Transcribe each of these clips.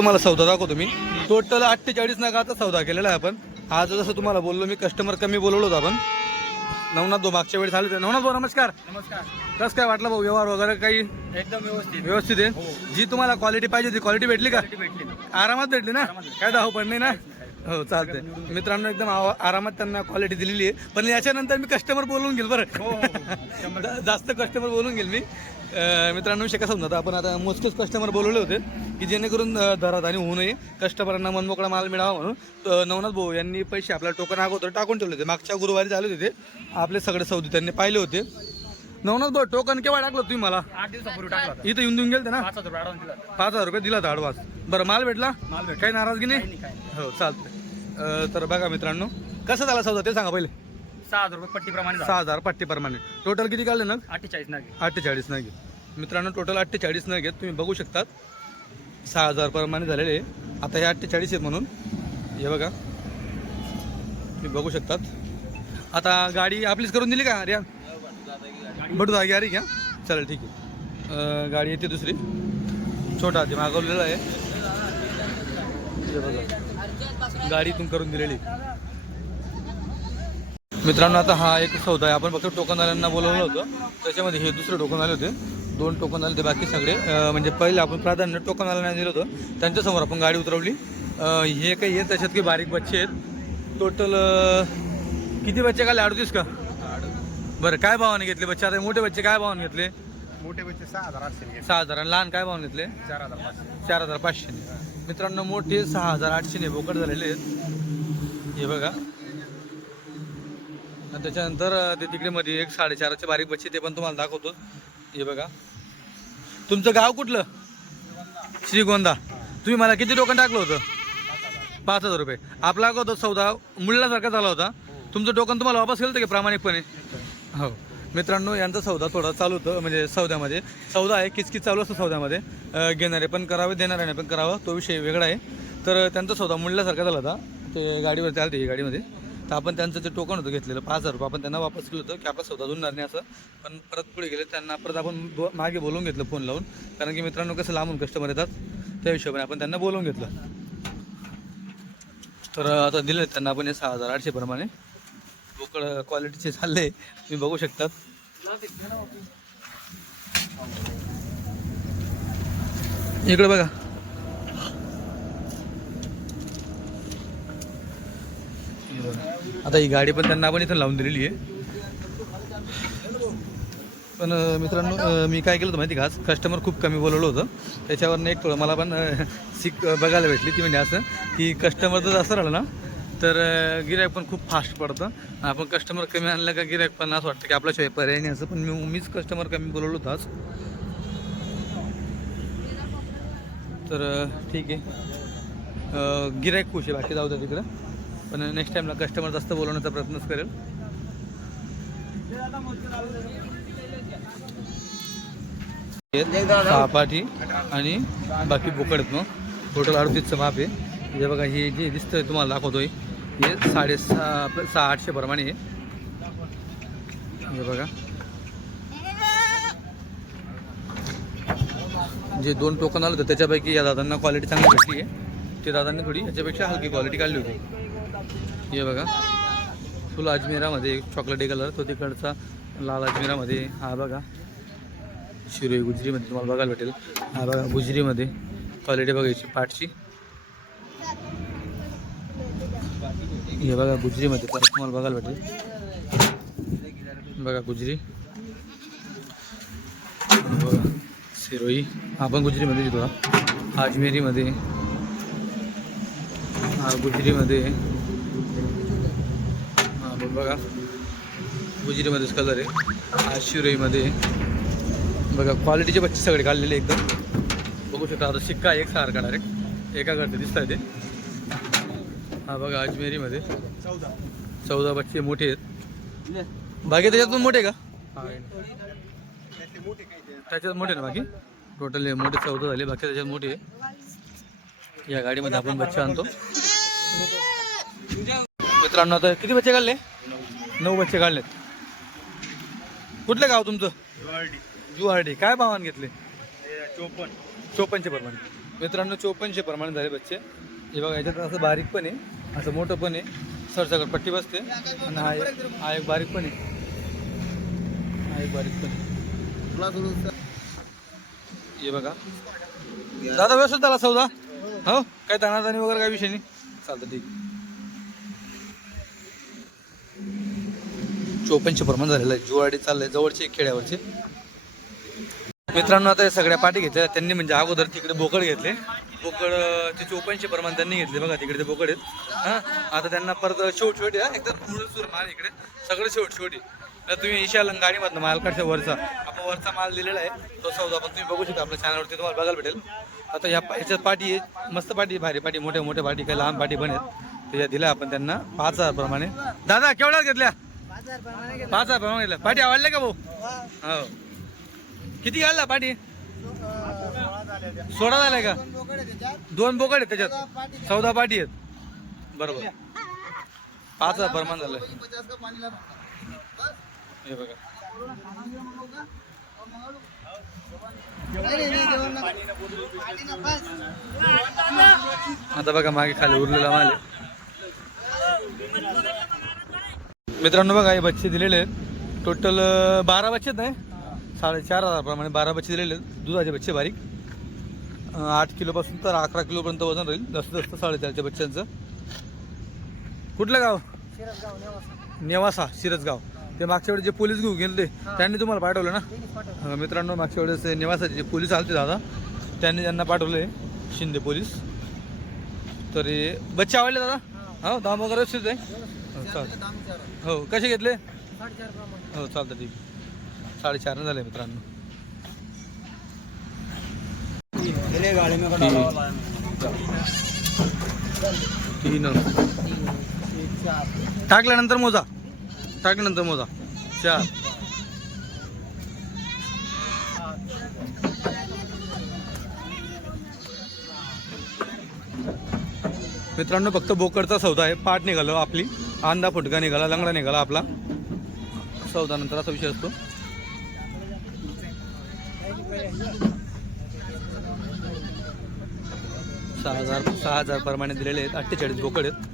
तुम्हाला सौदा दाखवतो मी. टोटल अठ्ठेचाळीस नगाचा सौदा केलेला आहे आपण. आज जसं तुम्हाला बोललो मी कस्टमर कमी बोलवलो होतो आपण. नवनाथ भाऊ मागच्या वेळी झाले होते. नवनाथ भाऊ नमस्कार. नमस्कार. कसं काय वाटलं भाऊ व्यवहार वगैरे काही? एकदम व्यवस्थित. व्यवस्थित आहे? जी तुम्हाला क्वालिटी पाहिजे ती क्वालिटी भेटली का? भेटली आरामात भेटली ना? काय धाव पण नाही ना हो चालतंय. मित्रांनो एकदम आरामात त्यांना क्वालिटी दिलेली आहे. पण याच्यानंतर मी कस्टमर बोलून घेईल बरं. जा- जास्त कस्टमर बोलून घेईल मी. मित्रांनो विषय कसा होता आपण आता मोजकेच कस्टमर बोलवले होते की जेणेकरून आणि होऊ नये. कस्टमरांना मनमोकळा माल मिळावा म्हणून. नवनाथ भाऊ यांनी पैसे आपल्या टोकन अगोदर टाकून ठेवले होते. मागच्या गुरुवारी झाले होते आपले सगळे सौदे त्यांनी पाहिले होते. नवनाथ भाऊ टोकन केव्हा टाकलं तुम्ही मला? आठ दिवसापूर्वी टाकला होता. इथं येऊन देऊन गेलते ना? पाच हजार रुपये दिला. होता. बरं माल भेटला? माल. काही नाराजगी नाही? हो चालतंय. तर बघा मित्रांनो कसं झाला सौदा ते सांगा पहिले. सहा हजार रुपये पट्टीप्रमाणे. सहा हजार पट्टीप्रमाणे. टोटल किती काढले नग? अठ्ठेचाळीस नागे अठ्ठेचाळीस नग आहेत. मित्रांनो टोटल अठ्ठेचाळीस नग आहेत. तुम्ही बघू शकतात. सहा हजार प्रमाणे झालेले आहे. आता हे अठ्ठेचाळीस आहेत म्हणून. हे बघा. तुम्ही बघू शकतात. आता गाडी आपलीच करून दिली का रिया? बटू जागी अरे घ्या. चालेल ठीक आहे. अं, गाडी येते दुसरी. छोटा ते मागवलेला आहे. हे बघा. गाडी इथून करून दिलेली. मित्रांनो आता हा एक सौदा आहे. आपण फक्त टोकनवाल्यांना बोलवलं होतं. त्याच्यामध्ये हे दुसरे टोकन आले होते. दोन टोकन आले होते बाकी सगळे म्हणजे पहिले आपण प्राधान्य टोकनवाल्यांना दिलं होतं. त्यांच्यासमोर आपण गाडी उतरवली. हे काही आहे त्याच्यात काही बारीक बच्चे आहेत. टोटल किती बच्चे काले अडतीस का बरं काय भावाने घेतले बच्चे? आता मोठे बच्चे काय भावाने घेतले? मोठे बच्चे सहा हजार आठशे. सहा हजार. आणि लहान काय भावाने घेतले? चार हजार पाचशे चार हजार पाचशेने मित्रांनो मोठे सहा हजार आठशेने बोकड झालेले आहेत. हे बघा. आणि त्याच्यानंतर ते तिकडे मध्ये एक साडेचाराचे बारीक बच्चे ते पण तुम्हाला दाखवतो. हे बघा. तुमचं गाव कुठलं? श्रीगोंदा. तुम्ही मला किती टोकन टाकलं होतं? पाच हजार रुपये. आपला होतो सौदा मुळल्यासारखा झाला होता. तुमचं टोकन तुम्हाला वापस केलं होतं की प्रामाणिकपणे? हो. मित्रांनो यांचा सौदा थोडा चालू होतं म्हणजे सौद्यामध्ये. सौदा आहे किचकिच चालू असतं सौद्यामध्ये. घेणारे पण करावे देणाऱ्याने पण करावं तो विषय वेगळा आहे. तर त्यांचा सौदा मुळल्यासारखा झाला होता. ते गाडीवर चालते ही गाडीमध्ये. तर आपण त्यांचं ते टोकन होतं घेतलेलं पाच हजार रुपये आपण त्यांना वापस केलं होतं की आपला स्वतः जुळणार नाही असं. पण परत पुढे गेले त्यांना परत आपण मागे बोलवून घेतलं फोन लावून. कारण की मित्रांनो कसं लांबून कस्टमर येतात त्या हिशोबाने आपण त्यांना बोलवून घेतलं. तर आता दिलं त्यांना आपण हे सहा हजार आठशे प्रमाणे. बोकड क्वालिटीचे चालले तुम्ही बघू शकतात. इकडे बघा हे बघा. आता ही गाडी पण त्यांना आपण इथं लावून दिलेली आहे. पण मित्रांनो मी काय केलं होतं माहिती का? आज कस्टमर खूप कमी बोलवलं होतं. त्याच्यावरनं एक थोडं मला पण सीख बघायला भेटली ती म्हणजे असं की कस्टमर जर असं राहिलं ना तर गिरायक गिऱ्हाईक पण खूप फास्ट पडतं. आपण कस्टमर कमी आणलं का गिऱ्हाईक पण असं वाटतं की आपल्याशिवाय पर्याय नाही असं. पण मी मीच कस्टमर कमी बोलवलं होतं आज. तर ठीक आहे. गिऱ्हाईक खुश आहे बाकी जाऊ द्या तिकडं. पण नेक्स्ट टाईमला कस्टमर जास्त बोलवण्याचा प्रयत्नच करेल. पाठी आणि बाकी बोकड आहेत मग टोटल अडतीसचं माप आहे. हे बघा हे जे दिसतंय तुम्हाला दाखवतोय हे साडेसहा सहा आठशे प्रमाणे आहे. हे बघा. जे दोन टोकन आलं होतं त्याच्यापैकी या दादांना क्वालिटी चांगली भेटली आहे. ते दादांनी थोडी ह्याच्यापेक्षा हलकी क्वालिटी काढली होती. हे बघा. फुल अजमेरामध्ये चॉकलेटी कलर तो तिकडचा लाल अजमेरामध्ये. हा बघा. शिरोई गुजरीमध्ये तुम्हाला बघायला भेटेल. हा बघा गुजरीमध्ये. क्वालिटी बघायची पाठची. हे बघा गुजरीमध्ये परत तुम्हाला बघायला भेटेल. बघा गुजरी. बघा शिरोई. हा गुजरीमध्ये येतो अजमेरीमध्ये. हा गुजरीमध्ये. बघा. गुजरीमध्येच कलर आहे. हा शिरोईमध्ये बघा क्वालिटीचे बच्चे सगळे काढलेले एकदम. बघू शकता आता शिक्का एक सारखा डायरेक्ट एका करते दिसत आहे ते. हा बघा अजमेरीमध्ये. चौदा चौदा बच्चे मोठे आहेत. बाकी त्याच्यात पण मोठे का? त्याच्यात मोठे ना बाकी? टोटल मोठे चौदा झाले बाकी त्याच्यात मोठे. आहे या गाडीमध्ये आपण बच्चे आणतो. मित्रांनो आता किती बच्चे काढले नऊ बच्चे काढलेत कुठलं गाव तुमचं? जुहार्डी काय भावान घेतले? चोपन्न. चोपनचे प्रमाणे. मित्रांनो चोपन्नशे प्रमाणे झाले बच्चे. हे बघा याच्यात असं बारीक पण आहे असं मोठं पण आहे. सरसकट पट्टी बसते. आणि हा एक हा एक बारीक पण आहे. हा एक बारीक पण आहे. हे बघा. दादा व्यवस्थित झाला सौदा? हो? काय ताणाताणी वगैरे काय विषय नाही? चालतं ठीक चोपन्नशे प्रमाण झालेलं आहे. जुवाडी चाललंय जवळचे खेड्यावरचे. मित्रांनो आता सगळ्या पाठी घेतल्या त्यांनी म्हणजे अगोदर तिकडे बोकड घेतले. बोकड ते चोपनशे प्रमाण त्यांनी घेतले. बघा तिकडे ते बोकड आहेत. हा? आता त्यांना परत शेवट शेवटी हा एकदम पुढे माल इकडे. सगळं शेवट शेवटी. तर तुम्ही ईशाल गाडीमधनं माल वरचा. आपण वरचा माल दिलेला आहे. तो सौदा पण तुम्ही बघू शकता. आपल्या चॅनलवरती तुम्हाला बघायला भेटेल. आता ह्या पा- ह्याच्यात पाठी मस्त पाठी भारी पाठी मोठ्या मोठ्या पाठी. काही लहान पाठी पण आहेत. त्याच्या दिल्या आपण त्यांना पाच हजार प्रमाणे. दादा केवढ्यात घेतल्या? पाच हजार प्रमाणे घेतल्या पाठी आवडल्या का भाऊ? हो. किती घालला पाठी? सोळा झालाय का? दोन बोकड आहेत त्याच्यात. चौदा पाठी आहेत. बरोबर. पाच हजार प्रमाण झालं. हे बघा. आता बघा मागे खाली उरलेला माल. मित्रांनो बघा हे बच्चे दिलेले आहेत. टोटल बारा बच्चे नाही साडेचार हजारप्रमाणे बारा बच्चे दिलेले आहेत. दुधाचे बच्चे बारीक. आठ किलोपासून तर अकरा किलोपर्यंत वजन राहील. जास्त जास्त साडेचारच्या बच्च्यांचं कुठलं गाव? नेवासा शिरसगाव. ते मागच्या वेळेस जे पोलीस घेऊन गेले त्यांनी तुम्हाला पाठवलं ना? मित्रांनो मागच्या वेळेस ते नेवासाचे जे पोलीस आलते दादा त्यांनी त्यांना पाठवले. शिंदे पोलीस. तर बच्चे आवडले दादा? हो दाम वगैरे व्यवस्थित आहे? चालेल. हो कसे घेतले? हो चालतं ठीक. साडेचार झाले मित्रांनो. तीन टाकल्यानंतर मोजा. टाकल्यानंतर मोजा. चार. मित्रांनो फक्त बोकडचा सौदा आहे. पाठ निघालो आपली. अंदा फुटका निघाला लंगडा निघाला आपला. चौदानंतर असा विषय असतो. सहा हजार सहा हजार प्रमाणे दिलेले आहेत. अठ्ठेचाळीस बोकड आहेत.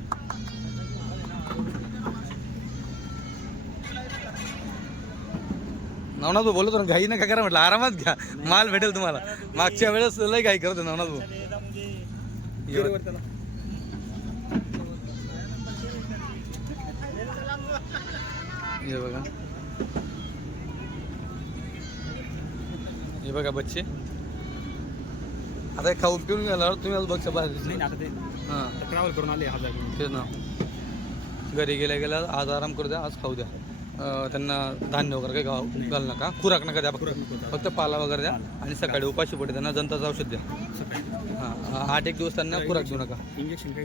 नवनाथ भाऊ बोलतो ना घाई नका करा म्हटलं. आरामात घ्या. माल भेटेल तुम्हाला. मागच्या वेळेस लय घाई करतो नवनाथ भाऊ हे बघा. हे बघा बच्चे. आता खाऊन पिऊन गेल्यावर तुम्ही आज बघा बाहेर नाही आता ते हां. ट्रॅव्हल करून आले हजार घरी गेल्या गेल्या आज आराम करू द्या आज खाऊ द्या. त्यांना धान्य वगैरे काही गाव घाल नका. खुराक नका द्या फक्त पाला वगैरे द्या आणि सकाळी उपाशी पडे त्यांना जंताचं औषध द्या. हां आठ एक दिवस त्यांना खुराक देऊ नका. इंजेक्शन काय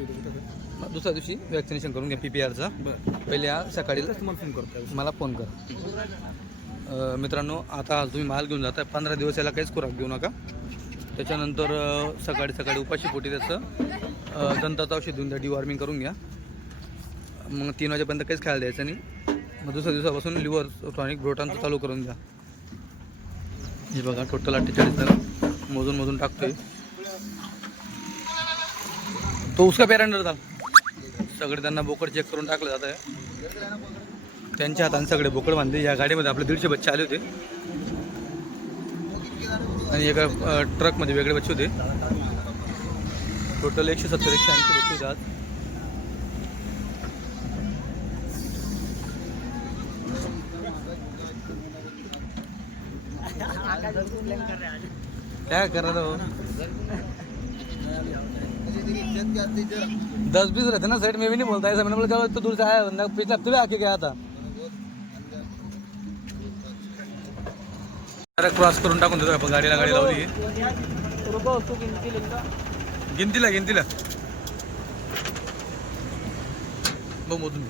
दुसऱ्या दिवशी वॅक्सिनेशन करून घ्या पी पी आरचं बरं. पहिले या सकाळी तुम्हाला फोन करतो मला फोन करा. मित्रांनो आता तुम्ही माल घेऊन जाताय. पंधरा दिवस याला काहीच खुराक देऊ नका. त्याच्यानंतर सकाळी सकाळी उपाशी पोटी त्याचं दंताचं औषध देऊन द्या डिवॉर्मिंग करून घ्या. मग तीन वाजेपर्यंत काहीच खायला द्यायचं नाही. मग दुसऱ्या दिवसापासून लिव्हर टॉनिक ब्रोटांचं चालू करून द्या हे बघा टोटल अठ्ठेचाळीस जण मोजून मोजून टाकतोय. तो उसका पॅरेंडर झाला. सगळे त्यांना बोकड चेक करून टाकलं जात आहे त्यांच्या हाताने सगळे बोकड बांधले. या गाडीमध्ये आपले दीडशे बच्चे आले होते. आणि एका ट्रकमध्ये वेगळे बच्चे होते. टोटल एकशे सत्तर एकशे ऐंशी बच्चे होते आज. काय कर रहा दस बीस रहते ना साइड में भी नहीं बोलता ऐसा। मैंने बोला चलो तो दूर से आया बंदा? पिछले हफ्ते भी आके गया था? क्रॉस करून टाकून देतो आपण गाडीला गाडी लावली गिनतीला गिनतीला. बघ मधून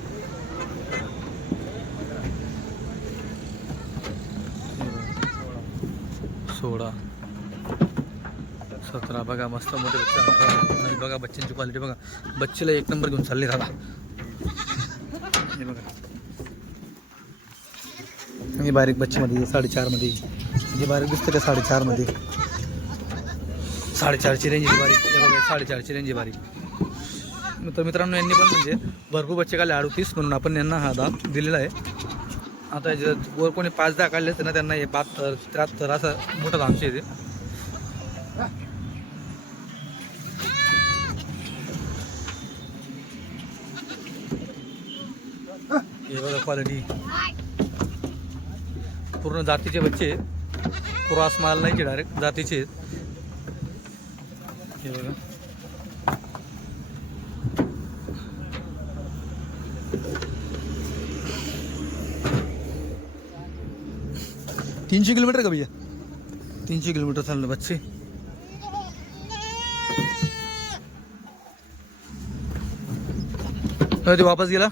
सोळा. सतरा. बघा मस्त मोठे बच्चे बघा बच्चांची क्वालिटी बघा. बच्चेला एक नंबर घेऊन चालले दादा हे बघा. हे बारीक बच्चेमध्ये साडेचारमध्ये. जे बारीक दिसतं का साडेचारमध्ये? साडेचारची रेंज बारीक. हे बघा साडेचारची रेंज बारीक. तर मित्रांनो यांनी पण म्हणजे भरपूर बच्चे काले अडतीस म्हणून आपण यांना हा दाम दिलेला आहे. आता जर वर कोणी पाच दहा काढले असते ना त्यांना हे बहात्तर त्र्याहत्तर असं मोठं आमचे येते हे बघा क्वालिटी पूर्ण जातीचे बच्चे आहेत. क्रॉस माल नाही डायरेक्ट जातीचे आहेत. हे बघा. तीनशे किलोमीटर का भैया? तीनशे किलोमीटर चाललं बच्चे। ते वापस गेला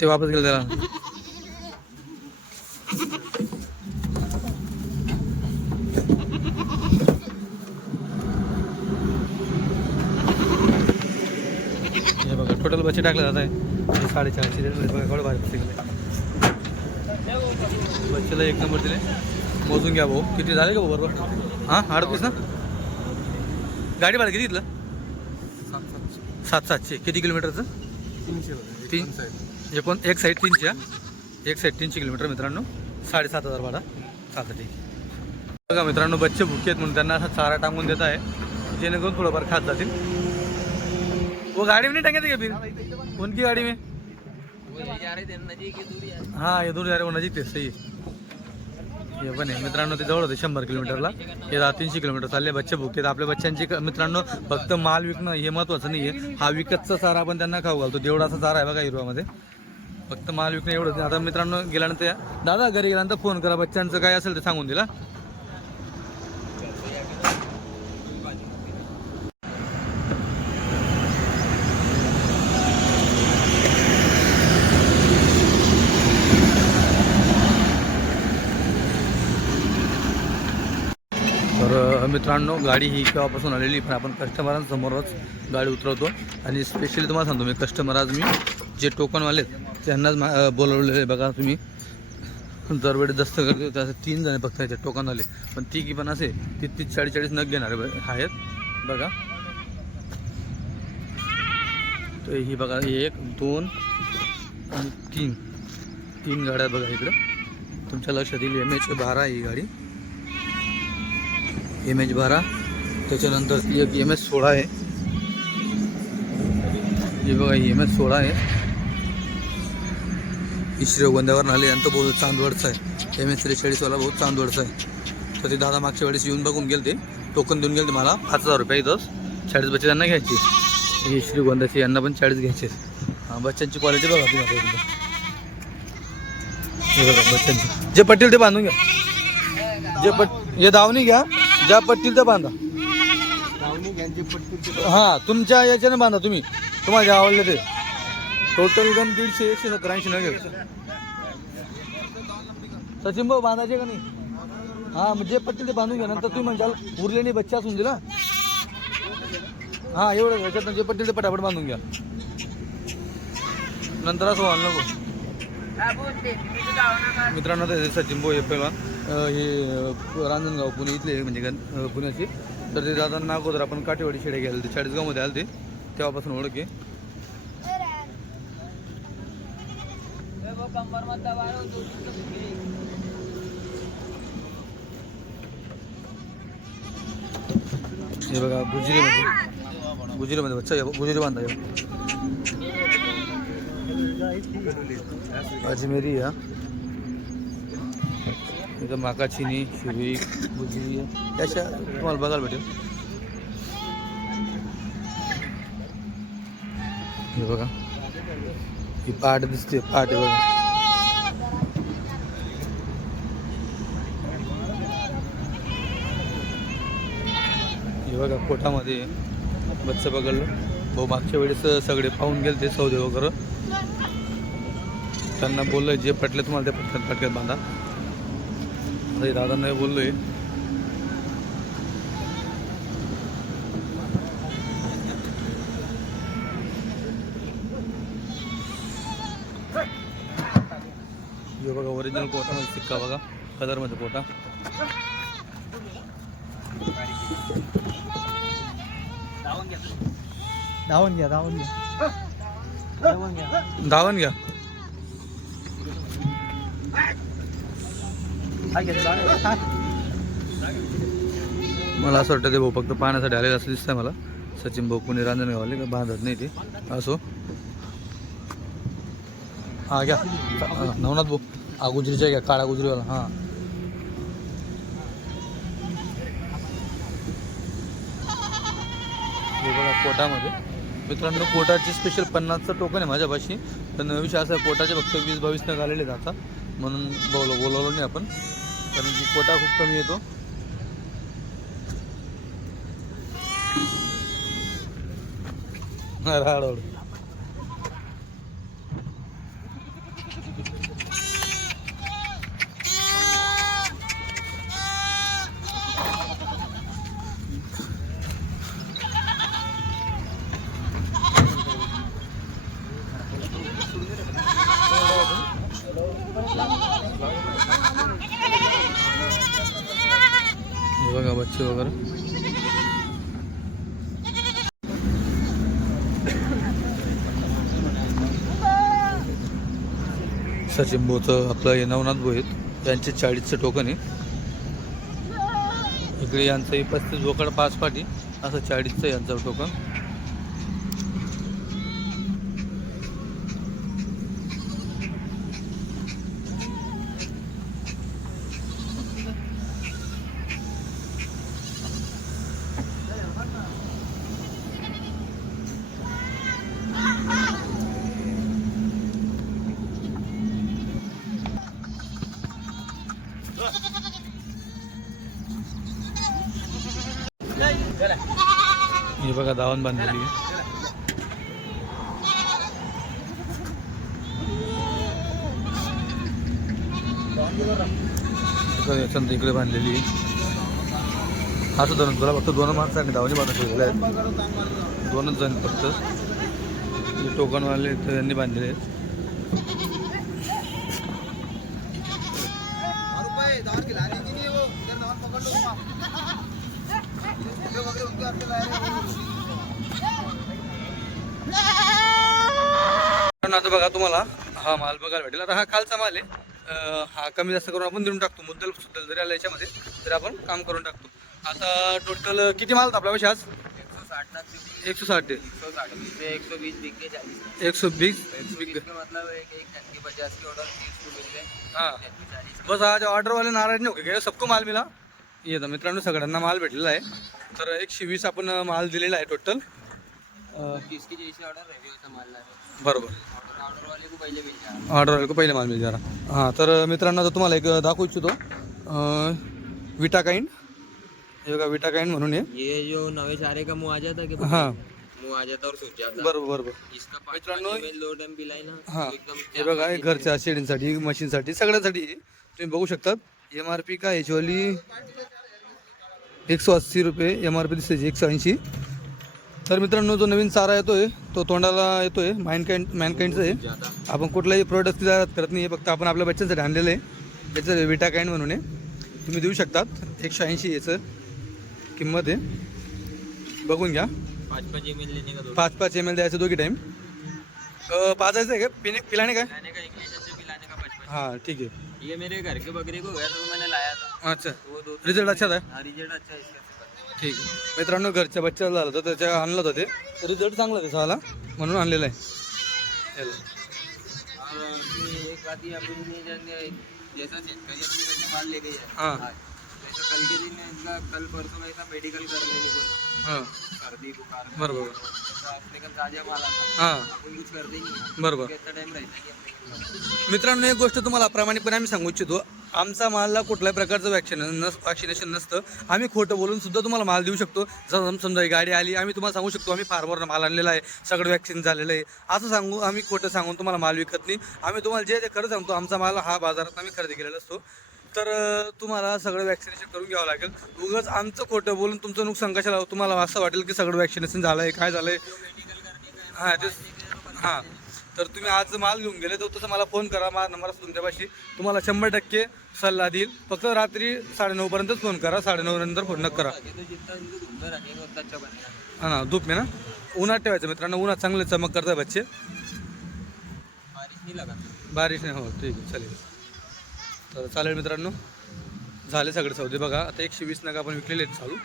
ते वापस गेला त्याला हे बघा टोटल बच्चे टाकले जात आहे साडेचारशे बघा केवढं भारी बच्चेला एक नंबर दिले. मोजून घ्या भाऊ. किती झाले का भाऊ बरोबर? हां? अडतीस ना? गाडी भाडं किती घेतलं? सात सातशे. किती किलोमीटरचं? तीनशे तीन एकोण एक साईड तीनशे हा? एक साईड तीनशे किलोमीटर मित्रांनो. साडेसात हजार भाडा. चालतं ठीक आहे. बघा मित्रांनो बच्चे भुके आहेत म्हणून त्यांना असा चारा टांगून देत आहे. जेणेकरून थोडंफार खात जातील. वो गाड़ी मी नहीं घे थे क्या गाड़ी मी हां ये दूर जा रहे हो, नजीक ते सही. आहे. हे पण आहे. मित्रांनो ते जवळ होते शंभर किलोमीटरला. हे दहा तीनशे किलोमीटर चालले बच्चे भुके आहेत आपल्या बच्चांची क- मित्रांनो फक्त माल विकणं हे महत्वाचं नाही आहे हा विकतचा चारा आपण त्यांना खाऊ घालतो. देवडाचा चारा आहे बघा हिरवामध्ये. फक्त माल विकणं एवढंच नाही. आता मित्रांनो गेल्यानंतर दादा घरी गेल्यानंतर फोन करा. बच्चांचं काय असेल ते सांगून दिला तर अ, मित्रांनो गाडी ही केव्हापासून आलेली पण आपण कस्टमरांसमोरच गाडी उतरवतो. आणि स्पेशली तुम्हाला सांगतो मी कस्टमर आज मी जे टोकनवाले आहेत त्यांनाच मा- बोलवलेले बघा तुम्ही दरवेळी दस्त करतो त्या तीन जण फक्त याचे टोकनवाले पण ती की पण असे ती तीस चाळीस नग घेणारे आहेत. बघा. तर ही बघा एक दोन आणि तीन. तीन गाड्या बघा इकडं. तुमच्या लक्षात येईल एम एच बारा ही गाडी. एम एच बारा त्याच्यानंतर ती एक एम एच सोळा आहे. हे बघा एम एच सोळा आहे. ही श्रीगोंद्यावर आले यांचं बहुत चांदवडचं आहे. एम एच त्रेचाळीसवाला बहुत चांदवडचं आहे. तर ते दादा मागच्या वेळेस येऊन बघून गेले ते टोकन देऊन गेले मला. पाच हजार रुपये इथंच चाळीस बच्चे त्यांना घ्यायची. ही श्रीगोंद्याची यांना पण चाळीस घ्यायचे. हां बच्चांची क्वालिटी बघा तुम्ही आता एकदा हे बघा जे पटेल ते बांधून घ्या. जे पट हे दावणी घ्या. ज्या पट्टील ते बांधा यांची पट्टी हां तुमच्या याच्याने बांधा तुम्ही. तुम्हाला जे आवडले ते. टोटल गन दीडशे एकशे सत्तर ऐंशी न घ्यायचं सचिन भाऊ बांधायचे का नाही? हां मग जे पट्टी ते बांधून घ्या. नंतर तुम्ही म्हणशाल उरले नाही बच्चा असून दिला हां एवढं याच्यात जे पट्टी ते पटापट बांधून घ्या. नंतर असं व्हायला नको. मित्रांनो ते सचिन भाऊ हे पहिला. हे रांजणगाव पुणे इथले म्हणजे गण पुण्याचे. तर ते दादा अगोदर आपण काठेवाडी शेडे गेले ते चाळीसगावमध्ये आले ते तेव्हापासून ओळख आहे. हे बघा गुजरीमध्ये. गुजरीमध्ये बच्चा गुजरी बांधा आहे. अजमेरी या इथं माका चिनी शिवी गुजरी अशा तुम्हाला बघायला भेटेल. हे बघा. ही पहाट दिसते पहाट बघा. हे बघा पोटामध्ये बच्च पकडलं भाऊ मागच्या वेळेस सगळे पाहून गेले ते सौदे वगैरे. त्यांना बोललं जे पटले तुम्हाला ते पटकन पटकन बांधा. हे दादांना हे बोललोय हे बघा ओरिजिनल कोटामध्ये सिक्का बघा कलरमध्ये कोटा. धावून घ्या धावून घ्या. धावून घ्या धावण घ्या. मला असं वाटतं ते भाऊ फक्त पाहण्यासाठी आलेलं असं दिसतंय मला. सचिन भाऊ कुणी रांजणगावले का बांधत नाही ते. असो. हा घ्या. नवनाथ भाऊ. हा गुजरीच्या घ्या काळा गुजरीवाला. हां. बघा कोटामध्ये. मित्रांनो कोटाचे स्पेशल पन्नासचं टोकन आहे माझ्यापाशी. पण विषय असा आहे, कोटाचे फक्त वीस बावीस न आलेले आहेत आता. म्हणून बोलव बोलवलो नाही आपण. कारण की कोटा खूप कमी येतो अरे हळूहळू. हे बघा बच्चे वगैरे सचिन बोचं आपलं हे नवनाथ भो यांचे चाळीसचं टोकन आहे. इकडे यांचं पस्तीस बोकड पाच पाटी असं चाळीसचं यांचं टोकन. हे दावण बांधलेली. आहे याच्यानंतर इकडे बांधलेली. हा सुद्धा तुला फक्त दोन माणसांनी धावणी बांधून ठेवलेले आहेत. दोनच जण फक्त. जे टोकनवाले त्यांनी यांनी बांधलेले आहेत पण आता बघा तुम्हाला हा माल बघायला भेटेल. आता हा खालचा माल आहे. हा कमी जास्त करून आपण देऊन टाकतो. मुद्दल सुद्दल जरी आला याच्यामध्ये तर आपण काम करून टाकतो. आता टोटल किती माल होता आपल्यापाशी आज एक सौ साठ एक सौ बीस वीस. हां. बस आज ऑर्डरवाले नाराज नाही हो गए सबको माल मिला. येतं मित्रांनो सगळ्यांना माल भेटलेला आहे. तर एकशे वीस आपण माल दिलेला आहे टोटल बरोबर. ऑर्डर ऑर्डर वाले को पहले मिल जाए ऑर्डरवाले को पहिले माल मिळेल जरा. हां तर मित्रांनो आता तुम्हाला एक दाखवू इच्छितो. विटाकाईन. हे बघा विटाकाईन म्हणून ये जो नवे चारे का मुंह आ जाता कि हां. मुंह आ जाता और सूख जाता बरोबर बरोबर. इसका मित्रांनो, पाँच ml लो टाइम पिलाई ना हां. हे बघा हे घरच्या शेडींसाठी मशीनसाठी सगळ्यासाठी. तुम्ही बघू शकतात. एम आर पी काय याच्यावाली एकशे अस्सी रुपये एम आर पी दिसते एकशे ऐंशी. तर मित्रांनो जो नवीन चारा येतोय तो तोंडाला येतोय मॅनकाइंड मॅनकाइंडचं आहे. आपण कुठलाही प्रोडक्ट जाहिरात करत नाही फक्त आपण आपल्या बच्चांसाठी आणलेलं आहे. याचं विटाकाईन म्हणून आहे. तुम्ही देऊ शकतात. एकशे ऐंशी याचं किंमत आहे. बघून घ्या. पाँच पाँच एम दो पाच पाच एम एल द्यायचं दोघी टाईम पाजायचं आहे का? पिणे पिलाने काय? हां ठीक आहे. ये मेरे घर के बकरे को गया तो मैंने लाया था। अच्छा. तो वो दो रिझल्ट अच्छा रिजल्ट अच्छा है इसका। ठीक. आहे मित्रांनो घरच्या बच्चा झाला तर त्याच्या आणलं होतं ते. रिझल्ट चांगला त्याचा आला म्हणून आणलेला आहे. हे. कल परसों मेडिकल को हां. सर्दी बुखार बरोबर. अपने ताजा माल आता हां. कुछ बरोबर. टाइम मित्रांनो एक गोष्ट तुम्हाला प्रामाणिकपणे आम्ही सांगू इच्छितो. आमचा मालला कुठल्याही प्रकारचं वॅक्सिन नस वॅक्सिनेशन नसतं. आम्ही खोटं बोलून सुद्धा तुम्हाला माल देऊ शकतो. जर समजा ही गाडी आली आम्ही तुम्हाला सांगू शकतो आम्ही फार्मरनं माल आणलेला आहे. सगळं वॅक्सिन झालेलं आहे. असं सांगू आम्ही खोटं सांगून तुम्हाला माल विकत नाही. आम्ही तुम्हाला जे ते खरं सांगतो आमचा माल हा बाजारात आम्ही खरेदी केलेला असतो. तर तुम्हाला सगळं वॅक्सिनेशन करून घ्यावं लागेल. उगाच आमचं खोटं बोलून तुमचं नुकसान कशाला तुम्हाला असं वाटेल की सगळं वॅक्सिनेशन झालं आहे काय झालं आहे हां तेच हां. तर तुम्ही आज माल घेऊन गेले तर तसं मला फोन करा माझा नंबर असतो तुमच्यापाशी. तुम्हाला शंभर टक्के सल्ला देईल. फक्त रात्री साडेनऊपर्यंतच फोन करा साडेनऊ नंतर फोन नका करा. हां हा ना धूप मी ना? उन्हात ठेवायचं मित्रांनो उन्हात चांगले चमक करता बच्चे. बारिश नाही हो ठीक आहे चालेल. तर चालेल मित्रांनो. झाले सगळे सौदे बघा. आता एकशे वीस नग आपण विकलेले आहेत चालू.